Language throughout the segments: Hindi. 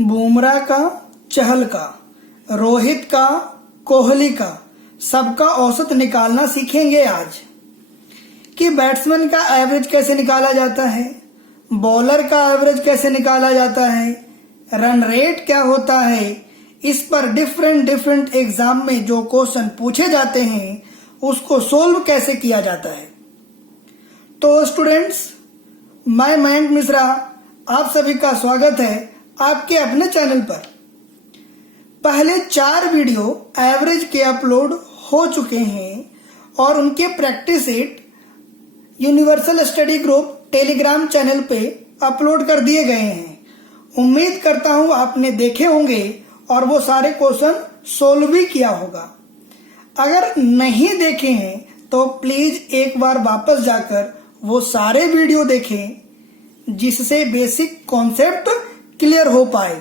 बुमराह का, चहल का, रोहित का, कोहली का, सबका औसत निकालना सीखेंगे आज कि बैट्समैन का एवरेज कैसे निकाला जाता है, बॉलर का एवरेज कैसे निकाला जाता है, रन रेट क्या होता है। इस पर डिफरेंट एग्जाम में जो क्वेश्चन पूछे जाते हैं उसको सोल्व कैसे किया जाता है। तो स्टूडेंट्स, मैं मयंक मिश्रा, आप सभी का स्वागत है आपके अपने चैनल पर। पहले 4 वीडियो एवरेज के अपलोड हो चुके हैं और उनके practice set universal study group Telegram channel पे अपलोड कर दिए गए हैं। उम्मीद करता हूं आपने देखे होंगे और वो सारे क्वेश्चन सोल्व भी किया होगा। अगर नहीं देखे हैं तो प्लीज एक बार वापस जाकर वो सारे वीडियो देखें जिससे बेसिक कॉन्सेप्ट क्लियर हो पाए।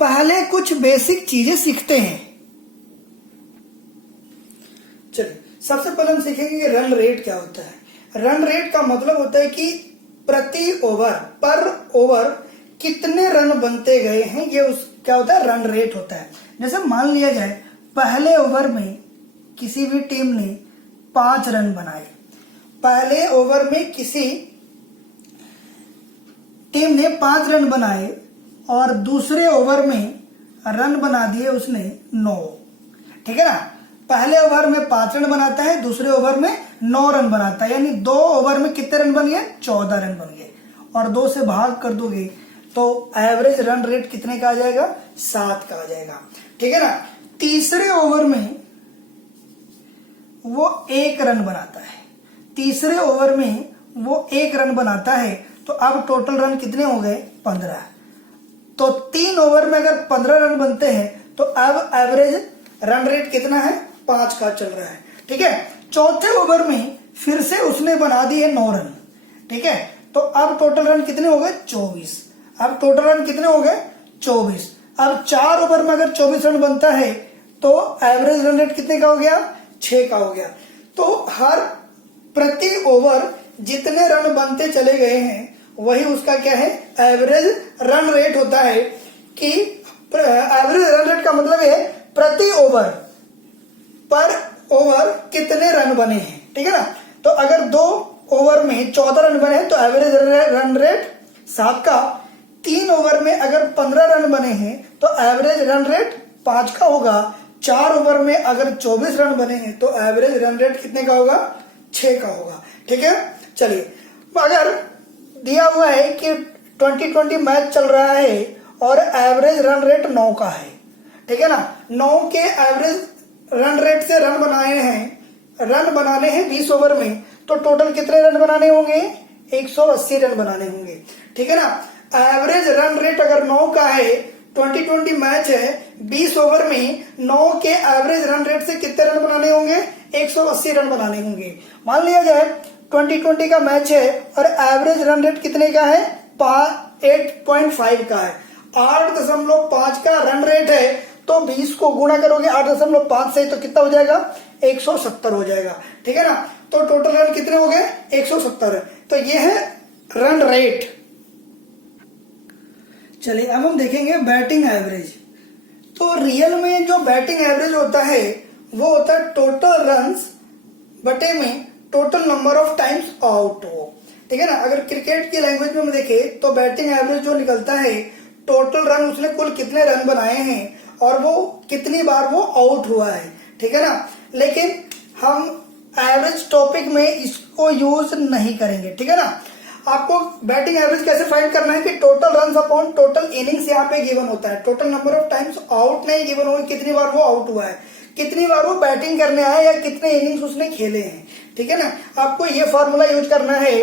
पहले कुछ बेसिक चीजें सीखते हैं। चलिए, सबसे पहले हम सीखेंगे कि रन रेट क्या होता है। रन रेट का मतलब होता है कि प्रति ओवर, पर ओवर कितने रन बनते गए हैं, ये क्या होता है, रन रेट होता है। जैसे मान लिया जाए पहले ओवर में किसी भी टीम ने 5 रन बनाए, पहले ओवर में किसी टीम ने 5 रन बनाए और दूसरे ओवर में रन बना दिए उसने 9, ठीक है ना। पहले ओवर में 5 रन बनाता है, दूसरे ओवर में 9 रन बनाता है, यानी 2 ओवर में कितने रन बन गए, 14 रन बन गए। और 2 से भाग कर दोगे तो एवरेज रन रेट कितने का आ जाएगा, 7 का आ जाएगा, ठीक है ना। तीसरे ओवर में वो 1 रन बनाता है, तीसरे ओवर में वो 1 रन बनाता है, तो अब टोटल रन कितने हो गए, 15। तो 3 ओवर में अगर 15 रन बनते हैं तो अब एवरेज रन रेट कितना है, 5 का चल रहा है, ठीक है। चौथे ओवर में फिर से उसने बना दिए 9 रन, ठीक है। तो अब टोटल रन कितने हो गए, 24। अब टोटल रन कितने हो गए, 24। अब 4 ओवर में अगर 24 रन बनता है तो एवरेज रन रेट कितने का हो गया, 6 का हो गया। तो हर प्रति ओवर जितने रन बनते चले गए हैं वही उसका क्या है, एवरेज रन रेट होता है। कि एवरेज रन रेट का मतलब है प्रति ओवर, पर ओवर कितने रन बने हैं, ठीक है ना। तो अगर 2 ओवर में 14 रन बने तो एवरेज रन रेट 7 का। 3 ओवर में अगर 15 रन बने हैं तो एवरेज रन रेट 5 का होगा। 4 ओवर में अगर 24 रन बने हैं तो एवरेज रन रेट कितने का होगा, 6 का होगा, ठीक है। चलिए, अगर दिया हुआ है कि 2020 मैच चल रहा है और एवरेज रन रेट 9 का है, ठीक है ना। 9 के एवरेज रन रेट से रन बनाने हैं 20 ओवर में, तो टोटल कितने रन बनाने होंगे, 180 रन बनाने होंगे, ठीक है ना। एवरेज रन रेट अगर 9 का है, 2020 मैच है, 20 ओवर में 9 के एवरेज रन रेट से कितने रन बनाने होंगे, 180 रन बनाने होंगे। मान लिया जाए 2020 का मैच है और एवरेज रन रेट कितने का है, 8.5 का है। 8.5 का रन रेट है, तो 20 को गुणा करोगे 8.5 से तो कितना हो जाएगा, 170 हो जाएगा, ठीक है ना। तो टोटल रन कितने हो गए, 170। तो ये है रन रेट। चलिए, अब हम देखेंगे बैटिंग एवरेज। तो रियल में जो बैटिंग एवरेज होता है वो होता है टोटल रन्स बटे में total number of times out हो, ठीक है ना। अगर क्रिकेट की लैंग्वेज में हम देखें तो बैटिंग एवरेज जो निकलता है, टोटल रन उसने कुल कितने रन बनाए हैं और वो कितनी बार वो आउट हुआ है, ठीक है ना। लेकिन हम एवरेज टॉपिक में इसको यूज नहीं करेंगे, ठीक है ना। आपको बैटिंग एवरेज कैसे फाइंड करना है कि total run upon total innings यहाँ पे गिवन होता है। Total number of times out नहीं गिवन होगा, कितनी बार वो आउट हुआ है, कितनी बार वो बैटिंग करने आया या कितने इनिंग्स उसने खेले हैं, ठीक है ना। आपको ये फॉर्मूला यूज करना है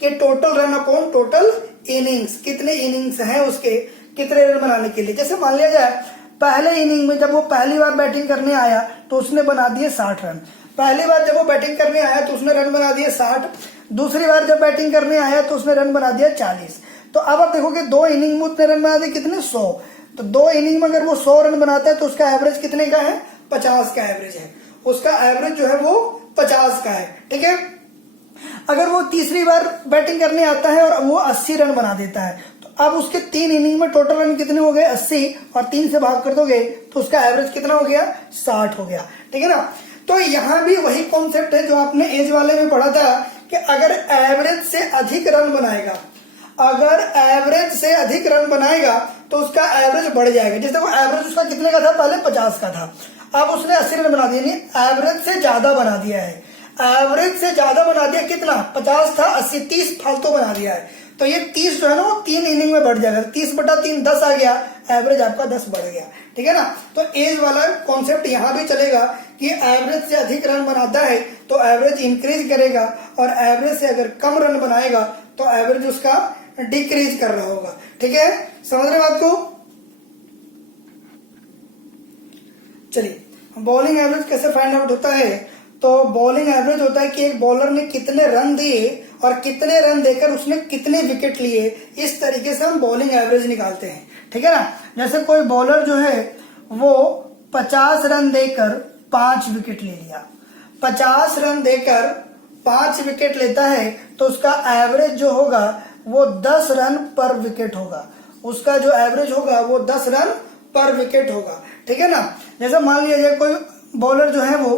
कि total run upon total innings, कितने इनिंग्स हैं उसके, कितने रन बनाने के लिए। जैसे मान लिया जाए पहले इनिंग में जब वो पहली बार बैटिंग करने आया तो उसने बना दिए 60 रन। पहली बार जब वो बैटिंग करने आया तो उसने रन बना दिए 60। दूसरी बार जब बैटिंग करने आया तो उसने रन बना दिया 40। तो अब आप देखोगे 2 इनिंग में उसने रन बना दिए कितने, 100। तो 2 इनिंग में अगर वो 100 रन बनाता है तो उसका एवरेज कितने का है, 50 का एवरेज है। उसका एवरेज जो है वो 50 का है, ठीक है। अगर वो तीसरी बार बैटिंग करने आता है और वो 80 रन बना देता है तो अब उसके 3 इनिंग में टोटल रन कितने हो गए 80 और 3 से भाग कर दोगे तो उसका एवरेज कितना हो गया 60 हो गया। ठीक है ना। तो यहां भी वही कॉन्सेप्ट है जो आपने एज वाले में पढ़ा था कि अगर एवरेज से अधिक रन बनाएगा, अगर एवरेज से अधिक रन बनाएगा तो उसका एवरेज बढ़ जाएगा। जैसे वो एवरेज उसका कितने का था, पहले 50 का था, अब उसने 80 रन बना दिया, नहीं एवरेज से ज्यादा बना दिया है, एवरेज से ज्यादा बना दिया। कितना 50 था 80 30 फालतू बना दिया है। तो ये 30 जो है ना वो 3 इनिंग में बढ़ जाएगा, 30/3 10 आ गया, एवरेज आपका 10 बढ़ गया। ठीक है ना। तो एज वाला कॉन्सेप्ट यहां भी चलेगा कि एवरेज से अधिक रन बनाता है तो एवरेज इंक्रीज करेगा, और एवरेज से अगर कम रन बनाएगा तो एवरेज उसका डिक्रीज कर रहा होगा। ठीक है, समझ रहे बात को। चलिए, बॉलिंग एवरेज कैसे फाइंड आउट होता है। तो बॉलिंग एवरेज होता है कि एक बॉलर ने कितने रन दिए और कितने रन देकर उसने कितने विकेट लिए, इस तरीके से हम बॉलिंग एवरेज निकालते हैं। ठीक है ना। जैसे कोई बॉलर जो है वो 50 रन देकर 5 विकेट ले लिया, 50 रन देकर 5 विकेट लेता है तो उसका एवरेज जो होगा वो 10 रन पर विकेट होगा, उसका जो एवरेज होगा वो 10 रन पर विकेट होगा। ठीक है ना। जैसे मान लिया जाए कोई बॉलर जो है वो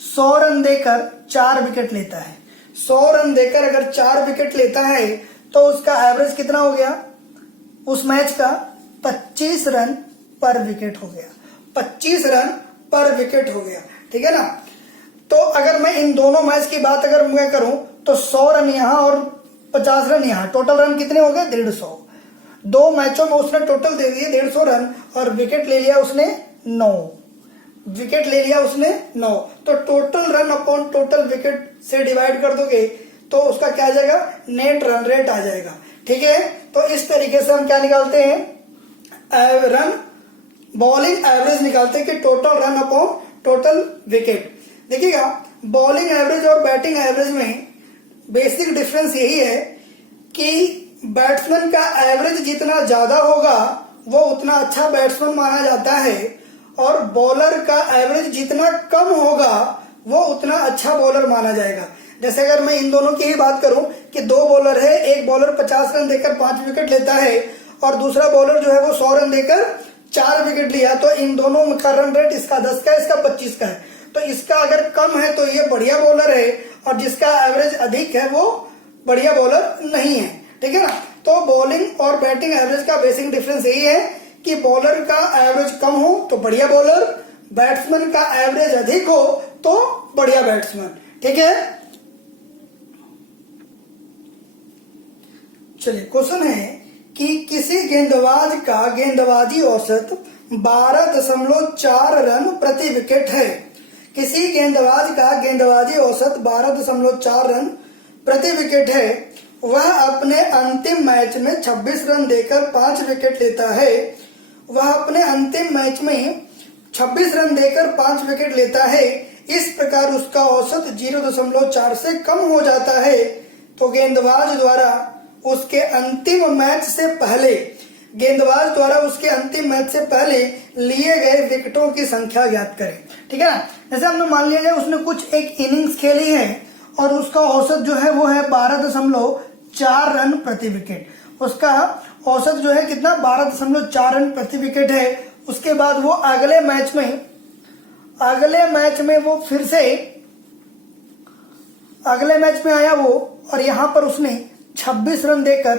100 रन देकर 4 विकेट लेता है, 100 रन देकर अगर 4 विकेट लेता है तो उसका एवरेज कितना हो गया उस मैच का 25 रन पर विकेट हो गया, 25 रन पर विकेट हो गया। ठीक है ना। तो अगर मैं इन दोनों मैच की बात अगर मैं करूं तो 100 रन यहां और 50 रन यहां, टोटल रन कितने हो गए 150। 2 मैचों में उसने टोटल दे दिए 150 रन और विकेट ले लिया उसने 9, विकेट ले लिया उसने 9। तो total run upon total wicket से डिवाइड कर दोगे तो उसका क्या आ जाएगा, नेट रन रेट आ जाएगा। ठीक है। तो इस तरीके से हम क्या निकालते हैं, रन बॉलिंग एवरेज निकालते हैं कि total run upon total wicket. देखिएगा, बॉलिंग एवरेज और बैटिंग एवरेज में बेसिक डिफरेंस यही है कि बैट्समैन का एवरेज जितना ज्यादा होगा वो उतना अच्छा बैट्समैन माना जाता है, और बॉलर का एवरेज जितना कम होगा वो उतना अच्छा बॉलर माना जाएगा। जैसे अगर मैं इन दोनों की ही बात करूं कि 2 बॉलर है, एक बॉलर 50 रन देकर 5 विकेट लेता है और दूसरा बॉलर जो है वो 100 रन देकर 4 विकेट लिया, तो इन दोनों का रन रेट इसका 10 का है, इसका 25 का है। तो इसका अगर कम है तो ये बढ़िया बॉलर है, और जिसका एवरेज अधिक है वो बढ़िया बॉलर नहीं है। ठीक है ना। तो बॉलिंग और बैटिंग एवरेज का बेसिक डिफरेंस यही है कि बॉलर का एवरेज कम हो तो बढ़िया बॉलर, बैट्समैन का एवरेज अधिक हो तो बढ़िया बैट्समैन। ठीक है। चलिए, क्वेश्चन है कि किसी गेंदबाज का गेंदबाजी औसत 12.4 रन प्रति विकेट है। किसी गेंदबाज का गेंदबाजी औसत 12.4 रन प्रति विकेट है, वह अपने अंतिम मैच में 26 रन देकर 5 विकेट लेता है। वह अपने अंतिम मैच में 26 रन देकर 5 विकेट लेता है। इस प्रकार उसका औसत 0.4 से कम हो जाता है। तो गेंदबाज द्वारा उसके अंतिम मैच से पहले, गेंदबाज द्वारा उसके अंतिम मैच से पहले लिए गए विकेटों की संख्या ज्ञात करें। ठीक है ना। जैसे हमने मान लिया जाए उसने कुछ एक इनिंग्स खेली है और उसका औसत जो है वो है 12.4 रन प्रति विकेट। उसका औसत जो है कितना 12.4 रन प्रति विकेट है। उसके बाद वो अगले मैच में वो फिर से अगले मैच में आया वो, और यहां पर उसने 26 रन देकर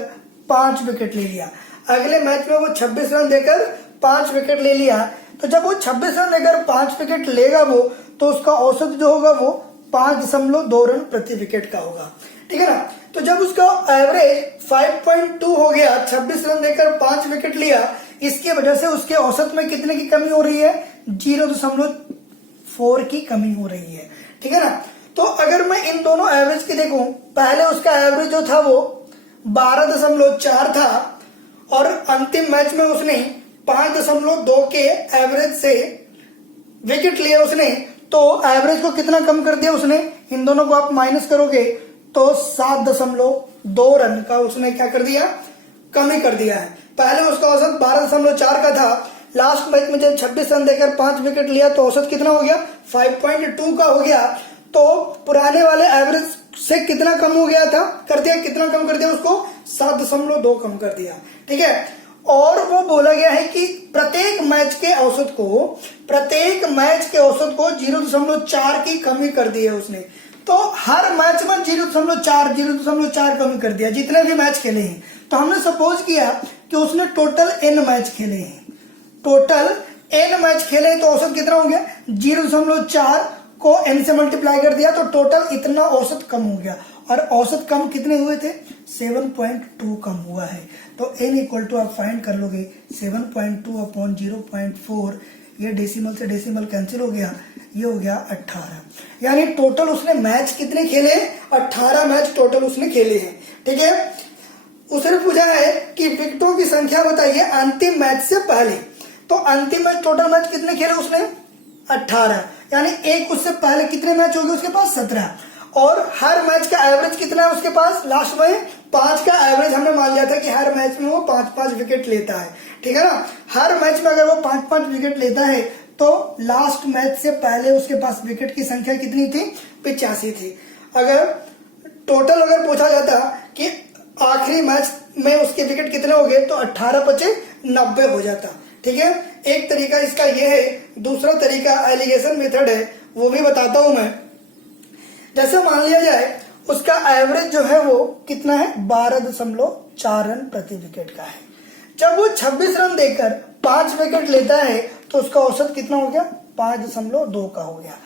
5 विकेट ले लिया। अगले मैच में वो 26 रन देकर 5 विकेट ले लिया। तो जब वो 26 रन देकर 5 विकेट लेगा वो, तो उसका औसत जो होगा वो 5.2 रन प्रति विकेट का होगा। ठीक है ना। तो जब उसका एवरेज 5.2 हो गया, 26 रन देकर 5 विकेट लिया, इसकी वजह से उसके औसत में कितने की कमी हो रही है, 0.4 की कमी हो रही है। ठीक है ना। तो अगर मैं इन दोनों एवरेज की देखूं, पहले उसका एवरेज जो था वो 12.4 था और अंतिम मैच में उसने 5.2 के एवरेज से विकेट लिए उसने, तो एवरेज को कितना कम कर दिया उसने, इन दोनों को आप माइनस करोगे तो 7.2 रन का उसने क्या कर दिया, कमी कर दिया है। पहले उसका औसत 12.4 का था, लास्ट मैच में जब 26 रन देकर 5 विकेट लिया तो औसत कितना हो गया, 5.2 का हो गया। तो पुराने वाले एवरेज से कितना कम हो गया था, कर दिया, कितना कम कर दिया उसको, 7.2 कम कर दिया। ठीक है, और वो बोला गया है कि प्रत्येक मैच के औसत को 0.4 की कमी कर दी है उसने। तो हर मैच में 0.4 कमी कर दिया जितने भी मैच खेले हैं। तो हमने सपोज किया कि उसने टोटल n मैच खेले हैं, टोटल n मैच खेले तो औसत कितना हो गया, 0.4 को n से मल्टीप्लाई कर दिया तो टोटल इतना औसत कम हो गया। और औसत कम कितने हुए थे, 7.2 कम हुआ है। तो n इक्वल टू आप फाइंड कर लोगे 7.2 अपॉन 0.4, ये डेसिमल से डेसिमल कैंसिल हो गया, ये हो गया 18। यानी टोटल उसने मैच कितने खेले, 18 मैच टोटल उसने खेले हैं। ठीक है, उसने पूछा है कि विकेटों की संख्या बताइए अंतिम मैच से पहले। तो अंतिम मैच टोटल मैच कितने खेले उसने, 18, यानी एक उससे पहले कितने मैच हो गए उसके पास, 17। और हर मैच का एवरेज कितना है उसके पास, लास्ट में 5 का एवरेज हमने मान लिया था कि हर मैच में वो 5-5 विकेट लेता है। ठीक है ना, हर मैच में अगर वो 5-5 विकेट लेता है तो लास्ट मैच से पहले उसके पास विकेट की संख्या कितनी थी, 85 थी। अगर टोटल अगर पूछा जाता कि आखिरी मैच में उसके विकेट कितने हो गए तो 18-5-90 हो जाता। ठीक है, एक तरीका इसका ये है। दूसरा तरीका एलिगेशन मेथड है, वो भी बताता हूं मैं। जैसे मान लिया जाए उसका एवरेज जो है वो कितना है, 12.4 रन प्रति विकेट का है। जब वो 26 रन देकर 5 विकेट लेता है तो उसका औसत कितना हो गया, 5.2 का हो गया।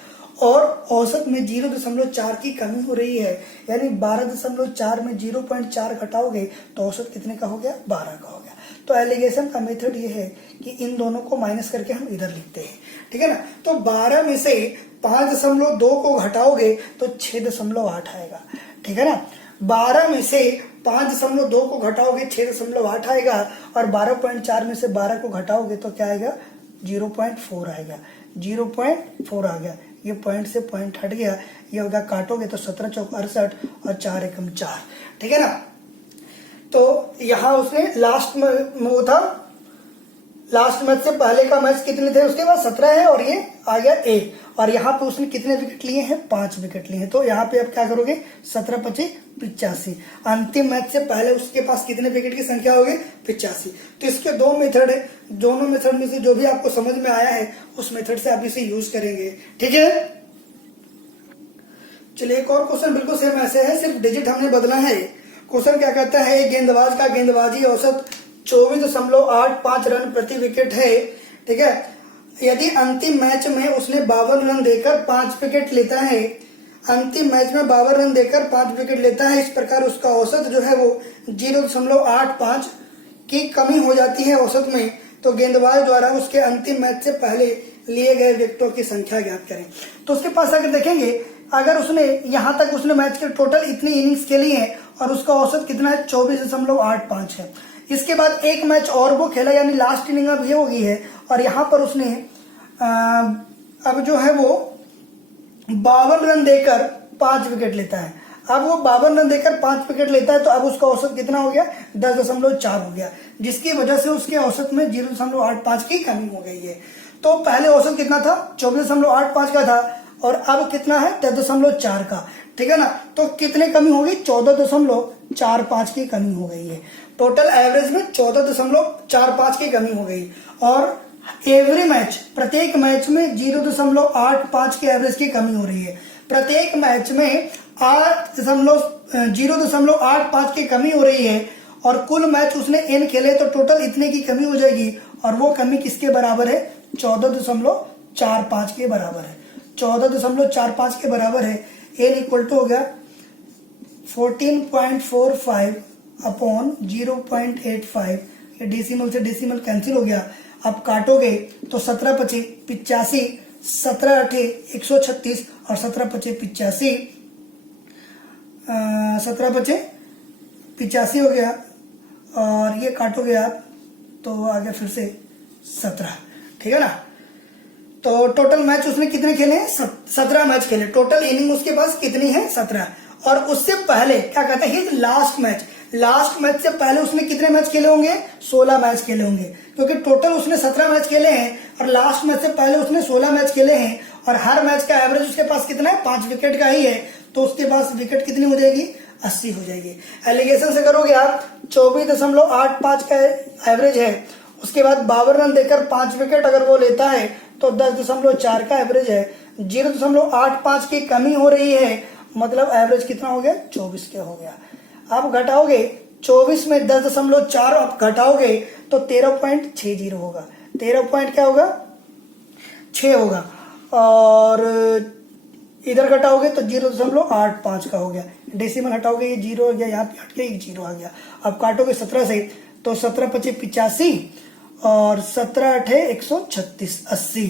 और औसत में 0.4 की कमी हो रही है, यानी 12.4 में 0.4 घटाओगे तो औसत कितने का हो गया, 12 का हो गया। तो एलिगेशन का मेथड ये है कि इन दोनों को माइनस करके हम इधर लिखते हैं। ठीक है ना, तो 12 में से 5.2 को घटाओगे तो 6.8 आएगा। ठीक है ना, 12 में से 5.2 को घटाओगे 6.8 आएगा, और 12.4 में से 12 को घटाओगे तो क्या आएगा, 0.4 आएगा। 0.4 आ गया, ये पॉइंट से पॉइंट हट गया, ये होगा काटोगे तो 17 चौक 68 और 4 एकम 4। ठीक है ना, तो यहां उसने लास्ट में वो था, लास्ट मैच से पहले का मैच कितने थे उसके बाद 17 है, और ये आ गया 1, और यहाँ पे उसने कितने विकेट लिए हैं, 5 विकेट लिए हैं। तो यहाँ पे आप क्या करोगे, 17-25-85। अंतिम मैच से पहले उसके पास कितने विकेट की संख्या होगी, 85। तो इसके 2 मेथड है, दोनों मेथड में से जो भी आपको समझ में आया है उस मेथड से आप इसे यूज करेंगे। ठीक है, चलिए एक और क्वेश्चन बिल्कुल सेम ऐसे है, सिर्फ डिजिट हमने बदला है। क्वेश्चन क्या कहता है, एक गेंदबाज का गेंदबाजी औसत 24.85 रन प्रति विकेट है। ठीक है, यदि अंतिम मैच में उसने 52 रन देकर 5 विकेट लेता है, अंतिम मैच में 52 रन देकर 5 विकेट लेता है, इस प्रकार उसका औसत जो है वो 0.85 की कमी हो जाती है औसत में, तो गेंदबाज द्वारा उसके अंतिम मैच से पहले लिए गए विकेटों की संख्या ज्ञात करें। तो उसके पास अगर देखेंगे, अगर उसने यहां तक उसने मैच के टोटल इतनी इनिंग्स खेली है और उसका औसत कितना है, 24.85 है। इसके बाद एक मैच और वो खेला, यानी लास्ट इनिंग अब ये हो गई है, और यहां पर उसने अब जो है वो 52 रन देकर 5 विकेट लेता है। अब वो 52 रन देकर 5 विकेट लेता है, तो अब उसका औसत कितना हो गया, 10.4 हो गया, जिसकी वजह से उसके औसत में 0.85 की कमी हो गई है। तो पहले औसत कितना था, 24.85 का था, और अब कितना है, 10.4 का। ठीक है ना, तो कितने कमी हो गई, 14.45 की कमी हो गई है। टोटल एवरेज में 14.45 की कमी हो गई, और एवरी मैच, प्रत्येक मैच में 0.85 की एवरेज की कमी हो रही है। प्रत्येक मैच में 0.85 की कमी हो रही है, और कुल मैच उसने n खेले तो टोटल इतने की कमी हो जाएगी, और वो कमी किसके बराबर है, 14.45 के बराबर है। 14.45 के बराबर है। n इक्वल टू हो गया 14.45 अपॉन 0.85, ये डेसिमल से डेसिमल कैंसिल हो गया। अब काटोगे तो 17-5-85, 17-8-136 और 17-5-85, 17-5-85 हो गया, और ये काटोगे आप तो आ गया फिर से 17। ठीक है ना, तो टोटल मैच उसने कितने खेले हैं, 17 मैच खेले। टोटल इनिंग उसके पास कितनी है, 17। और उससे पहले क्या कहते हैं, लास्ट मैच, लास्ट मैच से पहले उसने कितने मैच खेले होंगे, 16 मैच खेले होंगे, क्योंकि टोटल उसने 17 मैच खेले हैं, और लास्ट मैच से पहले उसने 16 मैच खेले हैं, और हर मैच का एवरेज उसके पास कितना है, 5 विकेट का ही है, तो उसके पास विकेट कितनी हो जाएगी, 80 हो जाएगी। एलिगेशन से करोगे आप 24.85 का एवरेज है, उसके बाद 52 रन देकर 5 विकेट अगर वो लेता है तो 10.4 का एवरेज है, 0.85 की कमी हो रही है, मतलब एवरेज कितना हो गया, 24 का हो गया। आप घटाओगे 24 में 10.4 आप घटाओगे तो 13.60 होगा, 13 पॉइंट क्या होगा, 6 होगा, और इधर घटाओगे तो 0.85 का हो गया, डेसिमल हटाओगे ये 0 हो गया, यहाँ पे हट के 0 आ गया। अब काटोगे 17 से तो 17 × 25 = 85 और 17 × 8 = 136, 80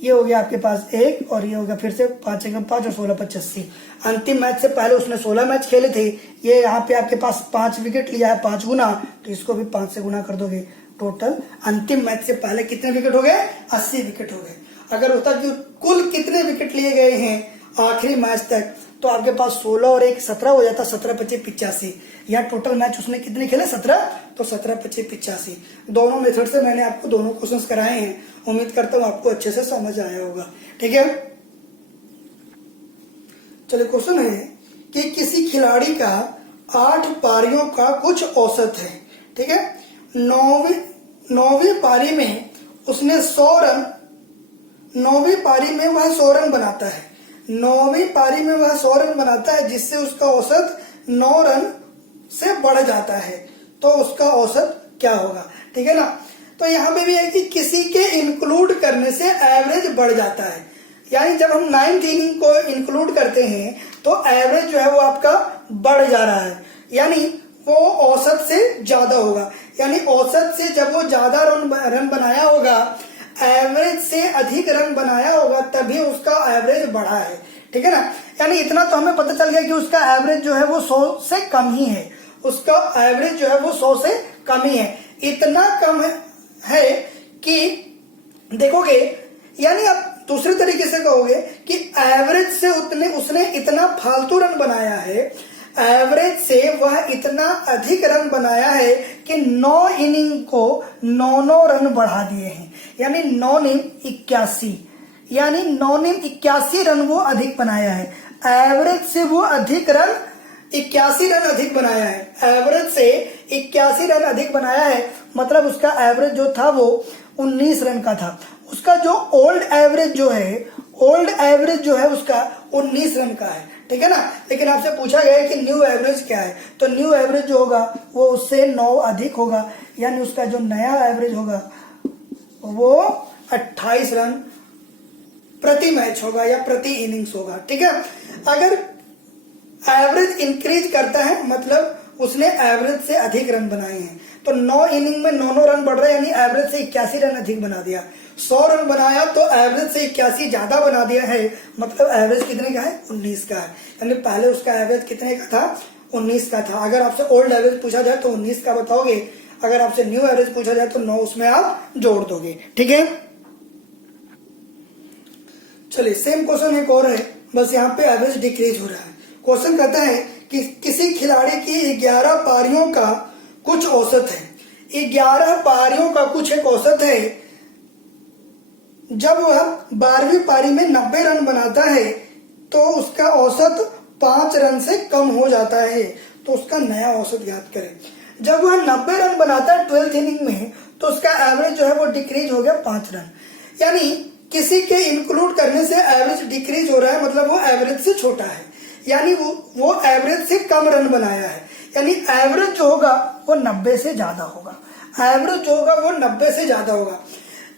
ये हो गया आपके पास एक, और ये हो गया फिर से 5 × 5 और 16 × 25 80। अंतिम मैच से पहले उसने 16 मैच खेले थे, ये यहाँ पे आपके पास 5 विकेट लिया है 5 गुना, तो इसको भी 5 से गुना कर दोगे, टोटल अंतिम मैच से पहले कितने विकेट हो गए, 80 विकेट हो गए। अगर होता कि कुल कितने विकेट लिए गए हैं आखिरी मैच तक, तो आपके पास 16 और 1 17 हो जाता, 17 × 25 = 85। यहाँ टोटल मैच उसने कितने खेले, 17, तो 17 × 25 = 85। दोनों मेथड से मैंने आपको दोनों क्वेश्चंस कराए हैं, उम्मीद करता हूँ आपको अच्छे से समझ आया होगा। ठीक है, चलिए क्वेश्चन है कि किसी खिलाड़ी का 8 पारियों का कुछ औसत है। ठीक है, 9वीं पारी में उसने 100 रन, 9वीं पारी में वह 100 रन बनाता है, 9वीं पारी में वह 100 रन बनाता है, जिससे उसका औसत 9 रन से बढ़ जाता है, तो उसका औसत क्या होगा। ठीक है ना, तो यहाँ पे भी है कि किसी के इंक्लूड करने से एवरेज बढ़ जाता है, यानी जब हम 9th इनिंग को इंक्लूड करते हैं तो एवरेज जो है वो आपका बढ़ जा रहा है, यानी वो औसत से ज्यादा होगा, यानी औसत से जब वो ज्यादा रन बनाया होगा, एवरेज से अधिक रन बनाया होगा, तभी उसका एवरेज बढ़ा है। ठीक है ना, यानी इतना तो हमें पता चल गया कि उसका एवरेज जो है वो 100 से कम ही है, उसका एवरेज जो है वो 100 से कम ही है। इतना कम है कि देखोगे, यानी आप दूसरे तरीके से कहोगे कि एवरेज से उसने इतना फालतू रन बनाया है, एवरेज से वह इतना अधिक रन बनाया है कि 9 इनिंग को 9 रन बढ़ा दिए हैं, यानी 9 × 81, यानी 9 × 81 रन वो अधिक बनाया है, एवरेज से वो अधिक रन 81 रन अधिक बनाया है, एवरेज से 81 रन अधिक बनाया है, मतलब उसका एवरेज जो था वो 19 रन का था। उसका जो ओल्ड एवरेज जो है उसका 19 रन का है। ठीक है ना, लेकिन आपसे पूछा गया है कि न्यू एवरेज क्या है, तो न्यू एवरेज जो होगा वो उससे 9 अधिक होगा, यानी उसका जो नया एवरेज होगा वो 28 रन प्रति मैच होगा या प्रति इनिंग्स होगा। ठीक है, अगर एवरेज इंक्रीज करता है मतलब उसने एवरेज से अधिक रन बनाए हैं, तो 9 इनिंग में 9 रन बढ़ रहे हैं, यानी एवरेज से 81 रन अधिक बना दिया। 100 रन बनाया तो एवरेज से 81 ज्यादा बना दिया है, मतलब एवरेज कितने का है, 19 का है, यानी पहले उसका एवरेज कितने का था, 19 का था। अगर आपसे ओल्ड एवरेज पूछा जाए तो 19 का बताओगे, अगर आपसे न्यू एवरेज पूछा जाए तो 9 उसमें आप जोड़ दोगे। ठीक है, चलिए सेम क्वेश्चन एक और है, बस यहाँ पे एवरेज डिक्रीज हो रहा है। क्वेश्चन कहता है कि किसी खिलाड़ी की 11 पारियों का कुछ औसत है, 11 पारियों का कुछ एक औसत है, जब वह 12वीं पारी में 90 रन बनाता है तो उसका औसत 5 रन से कम हो जाता है, तो उसका नया औसत ज्ञात करें। जब वह 90 रन बनाता है 12th इनिंग में, तो उसका एवरेज जो है वो डिक्रीज हो गया 5 रन, यानी किसी के इंक्लूड करने से एवरेज डिक्रीज हो रहा है, मतलब वो एवरेज से छोटा है, यानी वो एवरेज से कम रन बनाया है, यानी एवरेज जो होगा वो 90 से ज्यादा होगा, एवरेज जो होगा वो 90 से ज्यादा होगा।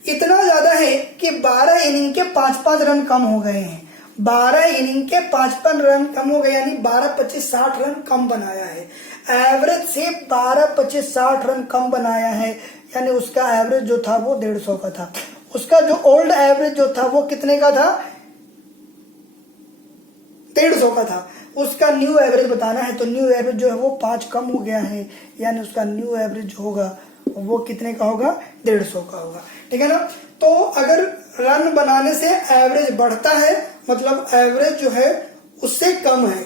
इतना ज्यादा है कि 12 इनिंग के 5-5 रन कम हो गए हैं, 12 इनिंग के 5-5 रन कम हो गए, यानी 12-25-60 रन कम बनाया है, एवरेज से 12-25-60 रन कम बनाया है, यानी उसका एवरेज जो था वो 150 का था। उसका जो ओल्ड एवरेज जो था वो कितने का था, 150 का था। उसका न्यू एवरेज बताना है, तो न्यू एवरेज जो है वो 5 कम हो गया है, यानी उसका न्यू एवरेज जो होगा वो कितने का होगा, 150 का होगा। ठीक है ना, तो अगर रन बनाने से एवरेज बढ़ता है मतलब एवरेज जो है उससे कम है,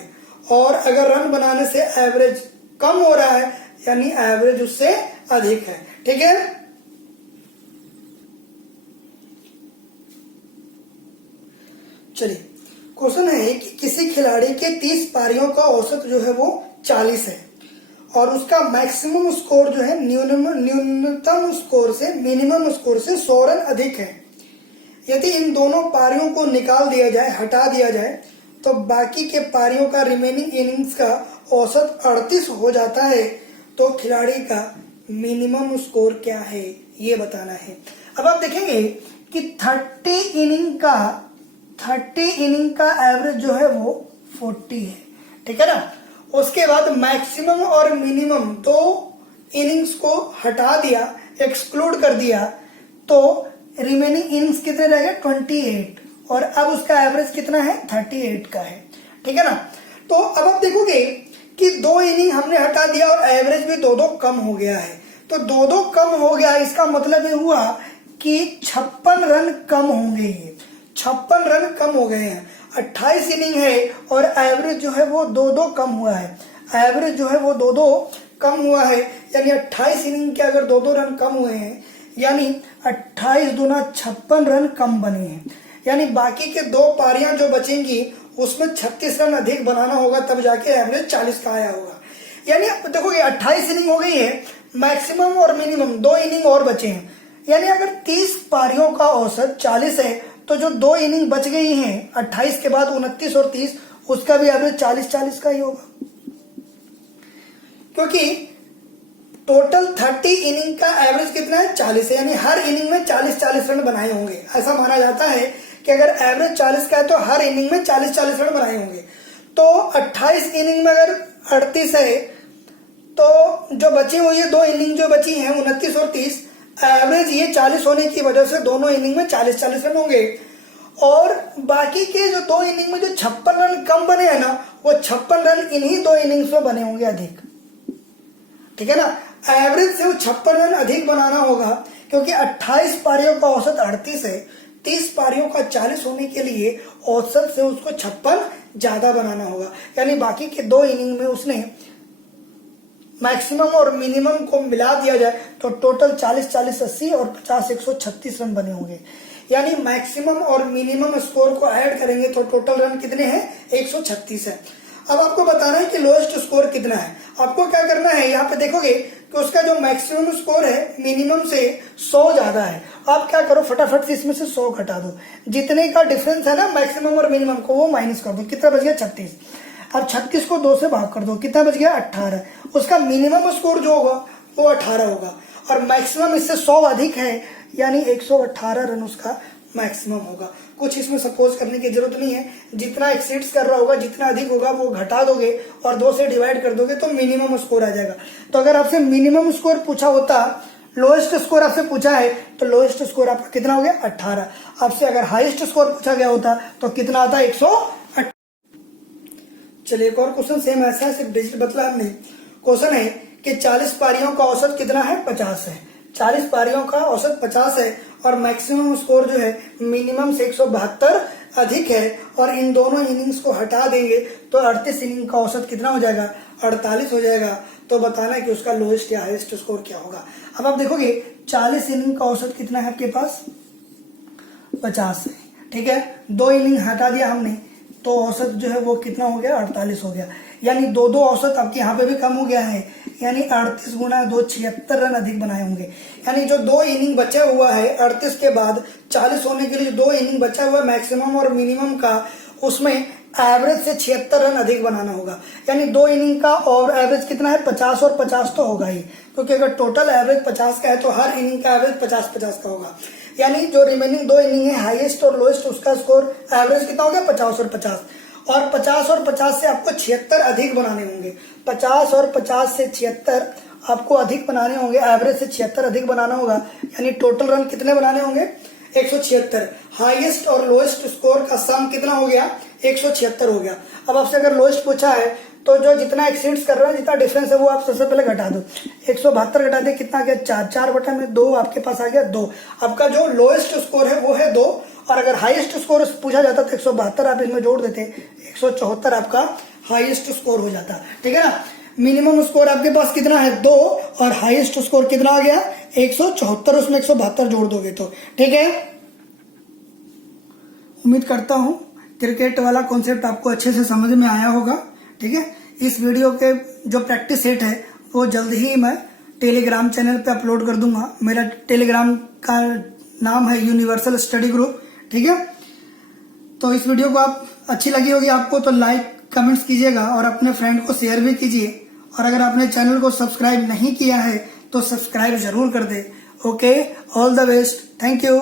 और अगर रन बनाने से एवरेज कम हो रहा है यानी एवरेज उससे अधिक है। ठीक है, चलिए क्वेश्चन है कि किसी खिलाड़ी के 30 पारियों का औसत जो है वो 40 है और उसका मैक्सिमम स्कोर जो है न्यूनतम स्कोर से मिनिमम स्कोर से 100 रन अधिक है। यदि इन दोनों पारियों को निकाल दिया जाए, हटा दिया जाए, तो बाकी के पारियों का रिमेनिंग इनिंग्स का औसत 38 हो जाता है, तो खिलाड़ी का मिनिमम स्कोर क्या है ये बताना है। अब आप देखेंगे कि 30 इनिंग का एवरेज जो है वो 40 है, ठीक है ना। उसके बाद मैक्सिमम और मिनिमम दो इनिंग्स को हटा दिया, एक्सक्लूड कर दिया, तो रिमेनिंग इनिंग्स कितने रह गए 28 और अब उसका एवरेज कितना है 38 का है, ठीक है ना। तो अब आप देखोगे कि 2 इनिंग हमने हटा दिया और एवरेज भी 2-2 कम हो गया है। तो 2-2 कम हो गया, इसका मतलब ये हुआ कि 56 रन कम होंगे। ये 56 रन कम हो गए हैं। 28 इनिंग है और एवरेज जो है वो 2-2 कम हुआ है। एवरेज जो है वो 2-2 कम हुआ है, यानी 28 इनिंग के अगर 2-2 रन कम हुए हैं, यानी 28 दूना 56 रन कम बने हैं। यानी बाकी के 2 पारियां जो बचेंगी उसमें 36 रन अधिक बनाना होगा, तब जाके एवरेज 40 का आया होगा। यानी देखोगे 28 इनिंग हो गई है, मैक्सिमम और मिनिमम 2 इनिंग और बचे हैं। यानी अगर 30 पारियों का औसत 40 है, तो जो 2 इनिंग बच गई हैं 28 के बाद 29 और 30, उसका भी एवरेज 40-40 का ही होगा, क्योंकि टोटल 30 इनिंग का एवरेज कितना है 40 है। यानी हर इनिंग में 40-40 रन बनाए होंगे। ऐसा माना जाता है कि अगर एवरेज 40 का है तो हर इनिंग में 40-40 रन बनाए होंगे। तो 28 इनिंग में अगर 38 है, तो जो बची हुई है 2 इनिंग जो बची हैं 29 और 30, एवरेज ये 40 होने की वजह से दोनों इनिंग में 40-40 रन होंगे। और बाकी के जो 2 इनिंग में जो 56 रन कम बने हैं ना, वो 56 रन इन्हीं 2 इनिंग्स में बने होंगे अधिक, ठीक है ना। एवरेज से वो 56 रन अधिक बनाना होगा, क्योंकि 28 पारियों का औसत 38 है। 30 पारियों का 40 होने के लिए औसत से उसको 56 ज्यादा बनाना होगा। यानी बाकी के 2 इनिंग में उसने मैक्सिमम और मिनिमम को मिला दिया जाए तो टोटल 40-40-80 और 50-136 रन बने होंगे। यानी मैक्सिमम और मिनिमम स्कोर को ऐड करेंगे तो टोटल रन कितने हैं 136 है। अब आपको बताना है कि लोएस्ट स्कोर कितना है। आपको क्या करना है, यहाँ पे देखोगे कि उसका जो मैक्सिमम स्कोर है मिनिमम से 100 ज्यादा है। आप क्या करो, फटाफट से इसमें से 100 घटा दो। जितने का डिफरेंस है ना मैक्सिमम और मिनिमम को, वो माइनस कर दो। कितना बच गया 36। अब 36 को 2 से भाग कर दो, कितना बच गया 18। उसका मिनिमम स्कोर जो होगा वो 18 होगा और मैक्सिमम इससे 100 अधिक है, यानी 118 रन उसका मैक्सिमम होगा। कुछ इसमें सपोज करने की जरूरत नहीं है। जितना एक्सीड्स कर रहा होगा, जितना अधिक होगा, वो घटा दोगे और 2 से डिवाइड कर दोगे तो मिनिमम स्कोर आ जाएगा। तो अगर आपसे मिनिमम स्कोर पूछा होता, लोएस्ट स्कोर आपसे पूछा है, तो लोएस्ट स्कोर आपका कितना हो गया 18। आपसे अगर हाईएस्ट स्कोर पूछा गया होता तो कितना आता 118। चलिए एक और क्वेश्चन सेम ऐसा है, सिर्फ डिजिट बदला हमने। क्वेश्चन है कि 40 पारियों का औसत कितना है 50 है। 40 पारियों का औसत 50 है और मैक्सिमम स्कोर जो है मिनिमम से 172 अधिक है, और इन दोनों इनिंग्स को हटा देंगे तो 38 इनिंग का औसत कितना हो जाएगा 48 हो जाएगा। तो बताना है कि उसका लोएस्ट या हाईएस्ट स्कोर क्या होगा। अब आप देखोगे 40 इनिंग का औसत कितना है आपके पास 50 है, ठीक है। 2 इनिंग हटा दिया हमने तो औसत जो है वो कितना हो गया 48 हो गया। यानी 2-2 औसत आपके यहाँ पे भी कम हो गया है, यानी 38 गुना 2 76 रन अधिक बनाए होंगे। यानी जो 2 इनिंग बचा हुआ है 38 के बाद 40 होने के लिए जो 2 इनिंग बचा हुआ है मैक्सिमम और मिनिमम का, उसमें एवरेज से 76 रन अधिक बनाना होगा। यानी 2 इनिंग का और एवरेज कितना है 50 और 50 तो होगा ही, क्योंकि अगर टोटल एवरेज 50 का है तो हर इनिंग का एवरेज 50-50 का होगा। यानी जो रिमेनिंग 2 इनिंग है हाईएस्ट और लोएस्ट, उसका स्कोर एवरेज कितना हो गया 50 और 50, और 50 और 50 से आपको 76 अधिक बनाने होंगे। 50 और 50 से 76 आपको अधिक बनाने होंगे, एवरेज से 76 अधिक बनाना होगा। यानी टोटल रन कितने बनाने होंगे 176। हाईएस्ट और लोएस्ट स्कोर का सम कितना हो गया 176 हो गया। अब आपसे अगर लोएस्ट पूछा है तो जो जितना एक्सीड्स कर रहा है, जितना डिफरेंस है, वो आप सबसे पहले घटा दो। 172 घटा दे, कितना गया 4, 4/2 आपके पास आ गया 2। आपका जो लोएस्ट स्कोर है वो है 2, और अगर हाईएस्ट स्कोर पूछा जाता तो 172 आप इसमें जोड़ देते, 174 आपका हाईएस्ट स्कोर हो जाता, ठीक है ना। मिनिमम स्कोर आपके पास कितना है 2, और हाईएस्ट स्कोर कितना आ गया 174, उसमें 172 जोड़ दोगे तो, ठीक है। उम्मीद करता हूं क्रिकेट वाला कॉन्सेप्ट आपको अच्छे से समझ में आया होगा। ठीक है, इस वीडियो के जो प्रैक्टिस सेट है वो जल्द ही मैं टेलीग्राम चैनल पे अपलोड कर दूंगा। मेरा टेलीग्राम का नाम है यूनिवर्सल स्टडी ग्रुप। ठीक है, तो इस वीडियो को आप अच्छी लगी होगी आपको तो लाइक कमेंट्स कीजिएगा और अपने फ्रेंड को शेयर भी कीजिए। और अगर आपने चैनल को सब्सक्राइब नहीं किया है तो सब्सक्राइब जरूर कर दे। Okay, all the best, thank you.